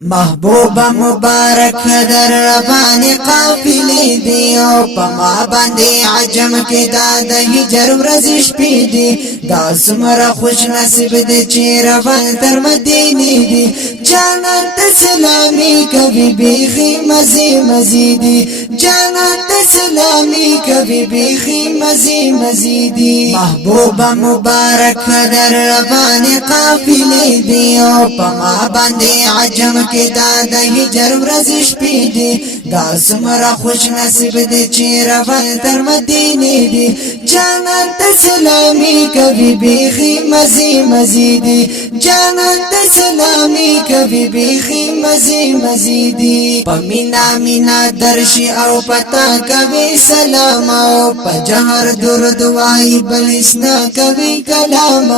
محبوبا مبارک در ربانی قافلی دی او پما باندې عجم کې دا د هجر ورځې شپې دی دا سمره خوش نصیب دی چې روان تر مدینه دی جنت سلامی کبھی بیخی مزی مزیدی جنت سلامی کبھی بیخی مزی مزیدی محبوبا مبارک در ربانی قافلی دی او پما باندې عجم کې دا د هجر ورځې شپې دی دا سمره خوش نصیب دی چې روان تر مدینه دی جنت سلامی کبھی بیخی مزی مزیدی جنت سلامی کبھی بیخی مزی مزیدی پمینا مینا درشی او پتا کبھی سلام او پجهر درود وای بلسنا کبھی کلام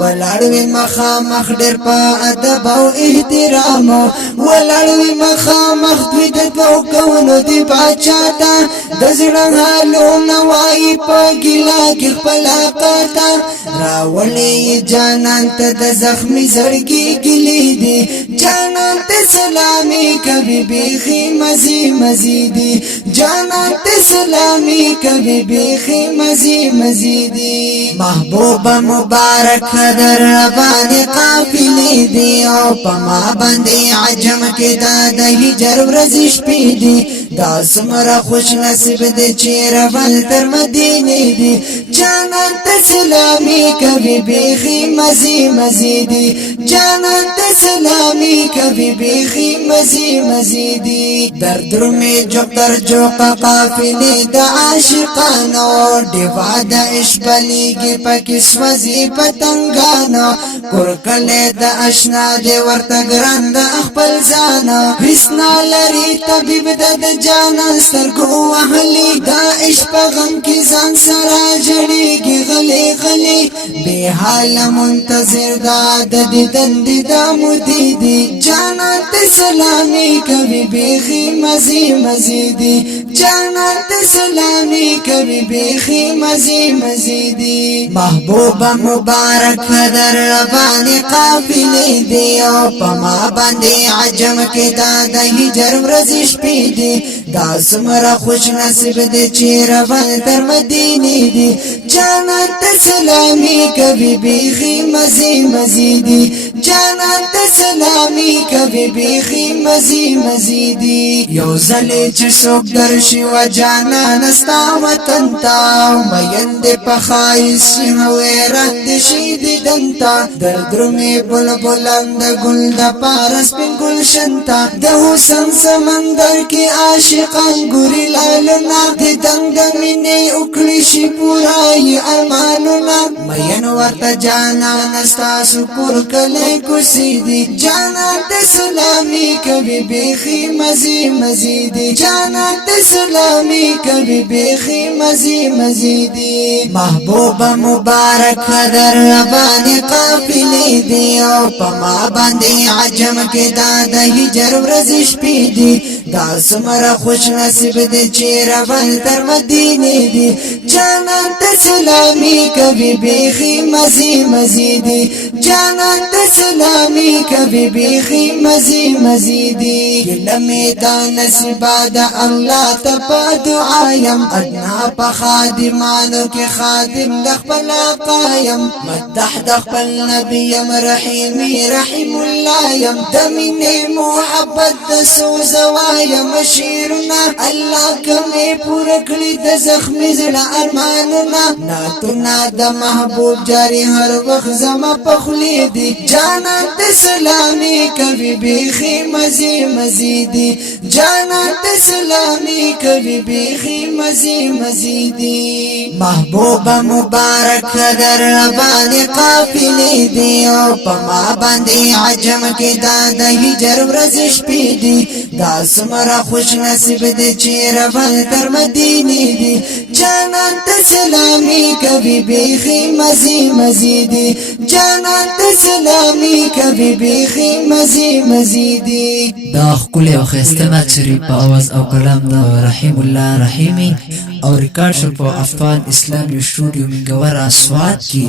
ولړوي مخامخ ډېر په ادب او احترام ولړوي مخامخ دوی د دوو کونو دی باچا دا د زړه حالونه وایي په ګیلا کې خپل قطا راولي جانان ته د زخمي زړګي ګلې دی جانان ته سلامي کوي بیخي مزي مزيدي جانان ته سلامي کوي بیخي مزي مزيدي محبوبا مبارک در ربانی قافلی دی او پما باندې عجم کې دا د هجر ورځې شپې دی دا سمره خوش نصیب دی چې روان تر مدینه دی جانان ته سلامي کوي بیخي مزي مزيدي جانان ته سلامي کوي بیخي مزي مزيدي دردر می جو در جو قافلی د عاشقانو دیوا د اشبلیږي پکې سوځي پتنګانو کورکله د آشنا دی ورته ګران د خپل ځان حسنا لري طبيب د جانان سترګو وهلي دا عشق غم کې ځان سره جړيږي غلي غلي به حال منتظر دا د دیدن د مودي جانان ته سلامي کوي بیخي مزي مزيدي جانان ته سلامي کوي بیخي مزي مزيدي محبوبا مبارک در ربانی قافلی دی او پما باندې عجم کې دا د هجر ورځې شپې دی دا سمره خوش نصیب دی چې روان تر مدینه دی جانان ته سلامي کوي بیخي مزي مزيدي جانان ته سلامي کوي بیخي مزي مزيدي یو ځلې چې څوک درشي و جانان ستا وطن ته میند په خایس ویران شي دیدن ته دردرمې بلبلان د ګل د پارس په ګلشن ته د حسن سمندر کې عاشقان ګوري لالونه دیدن د مینې وکړي شي پورای ارمانونه مین ورته جانان ستا شکر کله کوسي دی جانان ته سلامي کوي بیخي مزي مزيدي جانان ته سلامي کوي بیخي مزي مزيدي محبوبا مبارک در ربانی قافلی دی او پما باندې عجم کې دا د هجر ورځې شپې دی دا سمره خوش نصیب دی چې روان تر مدینه دی جانان ته سلامي کوي بیخي مزي مزيدي جانان ته سلامي کوي بیخي مزي مزيدي لمه دا نصیب د الله ته په دعایم ادنا په خادمانو کې خادم د خپل قایم مدح د خپل نبی رحیم رحیم الله یم د مینې محبت د سوزوایم شیرنا الله کمه پوره کړی د زخمی زړه ارمانونه ناتونه د محبوب جاری هر وخت زما په خلی دی جانان ته سلامي کوي بیخي مزي مزيدي جانان ته سلامي کوي بیخي مزي مزيدي محبوبا مبارک در ربانی قافلی دی او پما باندې عجم کې دا د هجر ورځې شپې دی دا سمره خوش نصیب دی چې روان تر مدینه دی جانان ته سلامي کوي بیخي مزي مزيدي جانان ته سلامي کوي بیخي مزي مزيدي دا خپل او خسته مچري په आवाज او کلام د رحیم الله رحیمی او ریکارډ شو په افغان اسلامي سټوډیو منګور اسوات کې